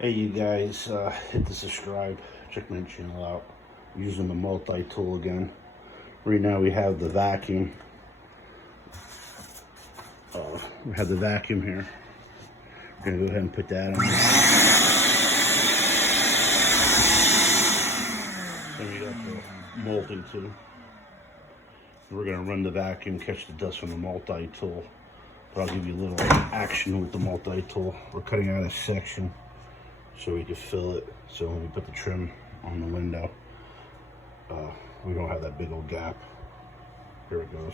Hey you guys, hit the subscribe, check my channel out. I'm using the multi-tool again. Right now we have the vacuum. We have the vacuum here. We're gonna go ahead and put that on. Then we got the multi-tool. We're gonna run the vacuum, catch the dust from the multi-tool. But I'll give you a little action with the multi-tool. We're cutting out a section so we can fill it. So when we put the trim on the window, we don't have that big old gap. Here it goes.